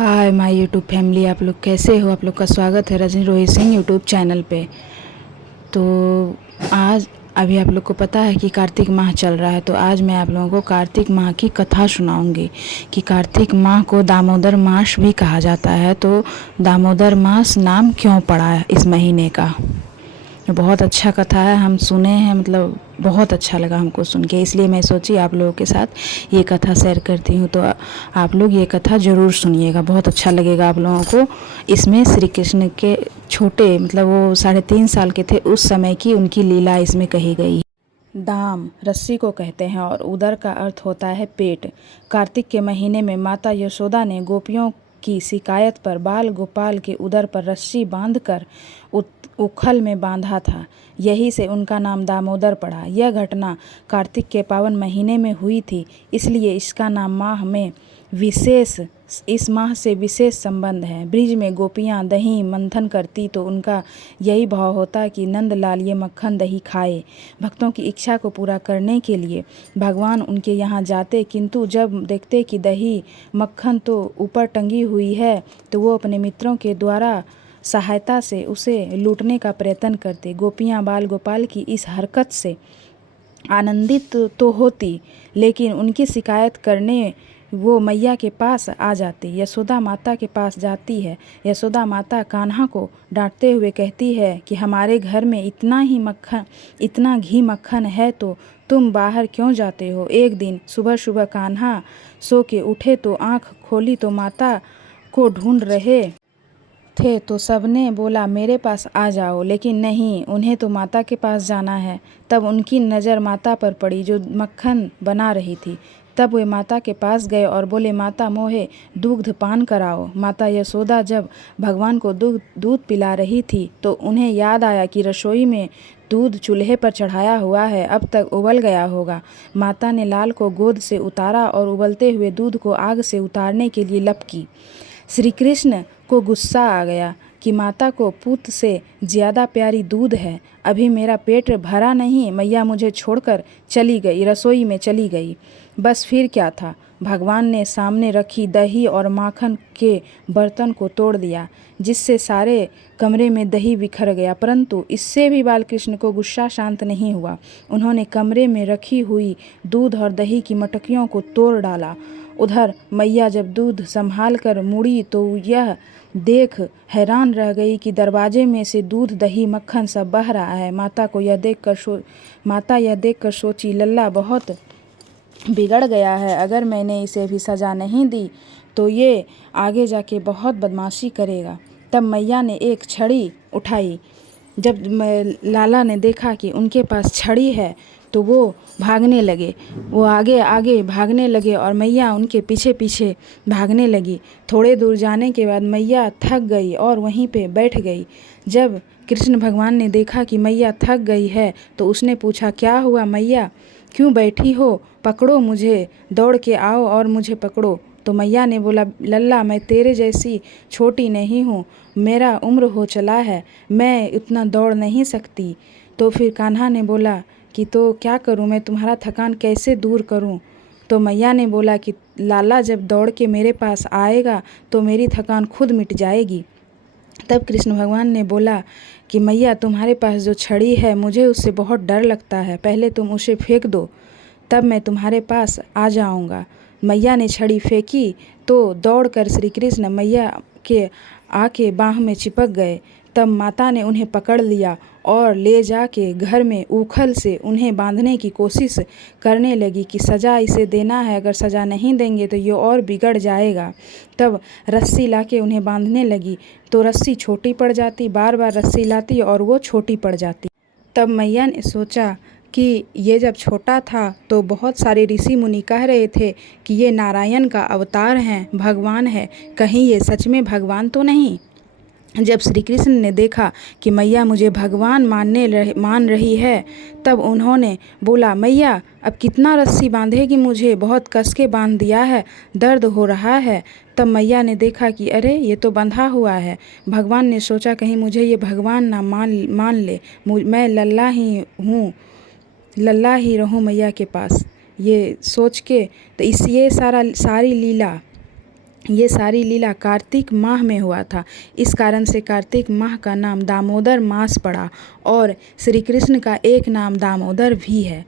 Hi my YouTube family, आप लोग कैसे हो। आप लोग का स्वागत है रजनी रोहित सिंह यूट्यूब चैनल पे। तो आज अभी आप लोग को पता है कि कार्तिक माह चल रहा है, तो आज मैं आप लोगों को कार्तिक माह की कथा सुनाऊंगी कि कार्तिक माह को दामोदर मास भी कहा जाता है। तो दामोदर मास नाम क्यों पड़ा है इस महीने का। बहुत अच्छा कथा है, हम सुने हैं, मतलब बहुत अच्छा लगा हमको सुन के, इसलिए मैं सोची आप लोगों के साथ ये कथा शेयर करती हूँ। तो आप लोग ये कथा ज़रूर सुनिएगा, बहुत अच्छा लगेगा आप लोगों को। इसमें श्री कृष्ण के छोटे, मतलब वो 3.5 साल के थे उस समय की उनकी लीला इसमें कही गई है। दाम रस्सी को कहते हैं और उदर का अर्थ होता है पेट। कार्तिक के महीने में माता यशोदा ने गोपियों की शिकायत पर बाल गोपाल के उदर पर रस्सी बांधकर उखल में बांधा था। यही से उनका नाम दामोदर पड़ा। यह घटना कार्तिक के पावन महीने में हुई थी, इसलिए इसका नाम माह में विशेष इस माह से विशेष संबंध है। ब्रिज में गोपियाँ दही मंथन करती तो उनका यही भाव होता कि नंदलाल ये मक्खन दही खाए। भक्तों की इच्छा को पूरा करने के लिए भगवान उनके यहाँ जाते, किंतु जब देखते कि दही मक्खन तो ऊपर टंगी हुई है तो वो अपने मित्रों के द्वारा सहायता से उसे लूटने का प्रयत्न करते। गोपियाँ बाल गोपाल की इस हरकत से आनंदित तो होती, लेकिन उनकी शिकायत करने वो मैया के पास आ जाती। यशोदा माता के पास जाती है। यशोदा माता कान्हा को डांटते हुए कहती है कि हमारे घर में इतना घी मक्खन है तो तुम बाहर क्यों जाते हो। एक दिन सुबह सुबह कान्हा सो के उठे तो आँख खोली तो माता को ढूंढ रहे थे, तो सबने बोला मेरे पास आ जाओ, लेकिन नहीं, उन्हें तो माता के पास जाना है। तब उनकी नज़र माता पर पड़ी जो मक्खन बना रही थी। तब वे माता के पास गए और बोले माता मोहे दूध पान कराओ। माता यशोदा जब भगवान को दूध पिला रही थी तो उन्हें याद आया कि रसोई में दूध चूल्हे पर चढ़ाया हुआ है, अब तक उबल गया होगा। माता ने लाल को गोद से उतारा और उबलते हुए दूध को आग से उतारने के लिए लपकी। श्री कृष्ण को गुस्सा आ गया कि माता को पुत्र से ज़्यादा प्यारी दूध है। अभी मेरा पेट भरा नहीं, मैया मुझे छोड़कर चली गई, रसोई में चली गई। बस फिर क्या था, भगवान ने सामने रखी दही और माखन के बर्तन को तोड़ दिया, जिससे सारे कमरे में दही बिखर गया। परंतु इससे भी बालकृष्ण को गुस्सा शांत नहीं हुआ। उन्होंने कमरे में रखी हुई दूध और दही की मटकियों को तोड़ डाला। उधर मैया जब दूध संभाल कर मुड़ी तो यह देख हैरान रह गई कि दरवाजे में से दूध दही मक्खन सब बह रहा है। माता यह देखकर सोची लल्ला बहुत बिगड़ गया है। अगर मैंने इसे भी सज़ा नहीं दी तो ये आगे जाके बहुत बदमाशी करेगा। तब मैया ने एक छड़ी उठाई। जब लाला ने देखा कि उनके पास छड़ी है तो वो भागने लगे। वो आगे आगे भागने लगे और मैया उनके पीछे पीछे भागने लगी। थोड़े दूर जाने के बाद मैया थक गई और वहीं पे बैठ गई। जब कृष्ण भगवान ने देखा कि मैया थक गई है तो उसने पूछा क्या हुआ मैया, क्यों बैठी हो, पकड़ो मुझे, दौड़ के आओ और मुझे पकड़ो। तो मैया ने बोला लल्ला मैं तेरे जैसी छोटी नहीं हूँ, मेरा उम्र हो चला है, मैं उतना दौड़ नहीं सकती। तो फिर कान्हा ने बोला कि तो क्या करूं, मैं तुम्हारा थकान कैसे दूर करूं। तो मैया ने बोला कि लाला जब दौड़ के मेरे पास आएगा तो मेरी थकान खुद मिट जाएगी। तब कृष्ण भगवान ने बोला कि मैया तुम्हारे पास जो छड़ी है मुझे उससे बहुत डर लगता है, पहले तुम उसे फेंक दो, तब मैं तुम्हारे पास आ जाऊंगा। मैया ने छड़ी फेंकी तो दौड़कर श्री कृष्ण मैया के आके बाह में चिपक गए। तब माता ने उन्हें पकड़ लिया और ले जाके घर में ऊखल से उन्हें बांधने की कोशिश करने लगी कि सज़ा इसे देना है, अगर सज़ा नहीं देंगे तो ये और बिगड़ जाएगा। तब रस्सी लाके उन्हें बांधने लगी तो रस्सी छोटी पड़ जाती, बार बार रस्सी लाती और वो छोटी पड़ जाती। तब मैया ने सोचा कि ये जब छोटा था तो बहुत सारे ऋषि मुनि कह रहे थे कि ये नारायण का अवतार हैं, भगवान है, कहीं ये सच में भगवान तो नहीं। जब श्री कृष्ण ने देखा कि मैया मुझे भगवान मान रही है, तब उन्होंने बोला मैया अब कितना रस्सी बांधेगी, मुझे बहुत कस के बांध दिया है, दर्द हो रहा है। तब मैया ने देखा कि अरे ये तो बंधा हुआ है। भगवान ने सोचा कहीं मुझे ये भगवान ना मान ले, मैं लल्ला ही हूँ, लल्ला ही रहूँ मैया के पास। ये सोच के तो ये सारी लीला ये सारी लीला कार्तिक माह में हुआ था। इस कारण से कार्तिक माह का नाम दामोदर मास पड़ा और श्री कृष्ण का एक नाम दामोदर भी है।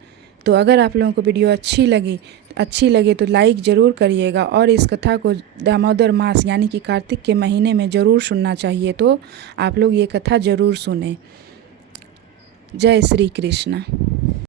तो अगर आप लोगों को वीडियो अच्छी लगे तो लाइक ज़रूर करिएगा और इस कथा को दामोदर मास यानी कि कार्तिक के महीने में ज़रूर सुनना चाहिए। तो आप लोग ये कथा ज़रूर सुने। जय श्री कृष्ण।